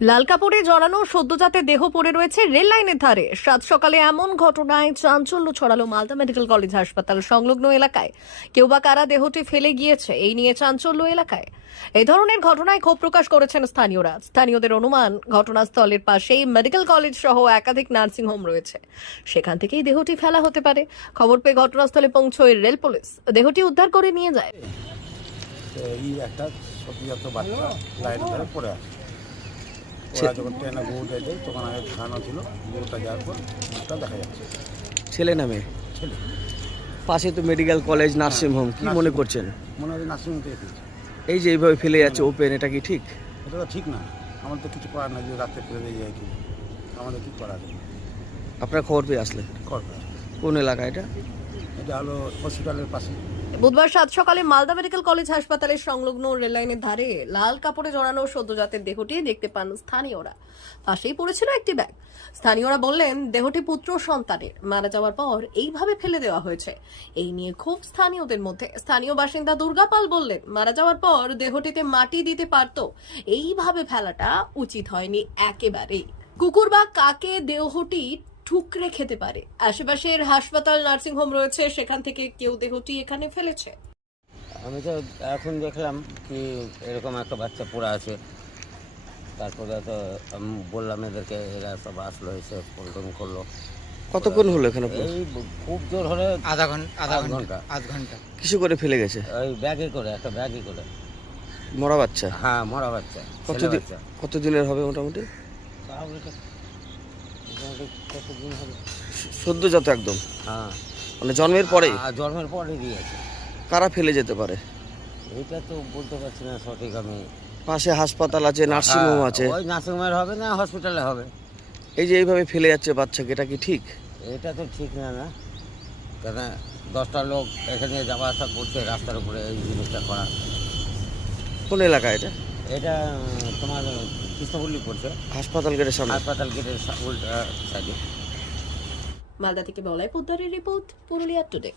লাল কাপড়ে জড়ানো সদ্যজাতে দেহ পড়ে রয়েছে রেল লাইনের ধারে। সাত সকালে এমন ঘটনায় চাঞ্চল্য ছড়ালো মালদা মেডিকেল কলেজ হাসপাতাল সংলগ্ন এলাকায়। কেউ বা কারা দেহটি ফেলে গিয়েছে, এই নিয়ে চাঞ্চল্য এলাকায়। এই ধরনের ঘটনায় ক্ষোভ প্রকাশ করেছেন স্থানীয়রা। স্থানীয়দের অনুমান, ঘটনাস্থলের পাশেই মেডিকেল কলেজ সহ একাধিক নার্সিং হোম রয়েছে। সেখান থেকেই দেহটি ফেলা হতে পারে। খবর পেয়ে ঘটনাস্থলে পৌঁছয় রেল পুলিশ। দেহটি উদ্ধার করে নিয়ে যায়। এই একটা বাচ্চা লাইনের ধারে পড়ে আছে। ওরা যখন ট্রেনে বউ যায় তখন আগে ছিল যাওয়ার পর দেখা যাচ্ছে। ছেলে নামে ছেলে। পাশে তো মেডিকেল কলেজ নার্সিং হোম কি মনে করছেন? মনে হয় থেকে এই যে এইভাবে ফেলে যাচ্ছে ওপেন এটা কি ঠিক? এটা তো ঠিক না। আমার তো কিছু করার নাই যে রাতে ফেলে যায় কি? আমাদের কি করার আপনার খবর পেয়ে আসলেন? করবে কোন এলাকা এটা? এটা হলো হসপিটালের পাশে। বুধবার সাত সকালে মালদা মেডিকেল কলেজ হাসপাতালের সংলগ্ন রেললাইনের ধারে লাল কাপড়ে জড়ানো সদ্যজাতের দেহটি দেখতে পান স্থানীয়রা। পাশেই পড়েছিল একটি ব্যাগ। স্থানীয়রা বললেন, দেহটি পুত্র সন্তানের। মারা যাওয়ার পর এইভাবে ফেলে দেওয়া হয়েছে। এই নিয়ে খুব স্থানীয়দের মধ্যে স্থানীয় বাসিন্দা দুর্গাপাল বললেন, মারা যাওয়ার পর দেহটিতে মাটি দিতে পারত। এইভাবে ফেলাটা উচিত হয়নি একেবারেই। কুকুর বা কাকে দেহটি ঠুকরে খেতে পারে। আশেপাশের হাসপাতাল নার্সিংহোম রয়েছে সেখান থেকে কেউ দেহটি এখানে ফেলেছে। আমি তো এখন দেখলাম কি এরকম একটা বাচ্চা পড়ে আছে। তারপরে তো আমি বললাম এদেরকে এরা সব আসলো এসে ফোন টোন করল। কতক্ষণ হলো এখানে এই খুব জোর হলে আধা ঘণ্টা আধা ঘণ্টা। আধ ঘণ্টা। কিছু করে ফেলে গেছে? ওই ব্যাগে করে একটা ব্যাগে করে। মরা বাচ্চা? হ্যাঁ মরা বাচ্চা কতদিন বাচ্চা। কত দিনের হবে মোটামুটি তাও এটা মোটামুটি কতদিন হবে সদ্যজাত একদম? হ্যাঁ। মানে জন্মের পরেই আর জন্মের পরে দিয়েছে। কারা ফেলে যেতে পারে? এইটা তো বলতে পারছি না সঠিক আমি। পাশে হাসপাতাল আছে হ্যাঁ, আছে। ওই নার্সিংহোমের হবে না হসপিটালে হবে। এই যে এইভাবে ফেলে যাচ্ছে বাচ্চাকে এটা কি ঠিক? এটা তো ঠিক না না। কেন? দশটা লোক এখানে যাওয়া আসা করছে রাস্তার উপরে এই জিনিসটা করা। কোন এলাকা এটা? এটা তোমার কৃষ্ণপল্লী পড়ছে। হাসপাতাল গেটের সামনে। হাসপাতাল গেটের সা- উল্টা সাইডে। মালদা থেকে বলাই পোদ্দারের রিপোর্ট পুরুলিয়া টুডে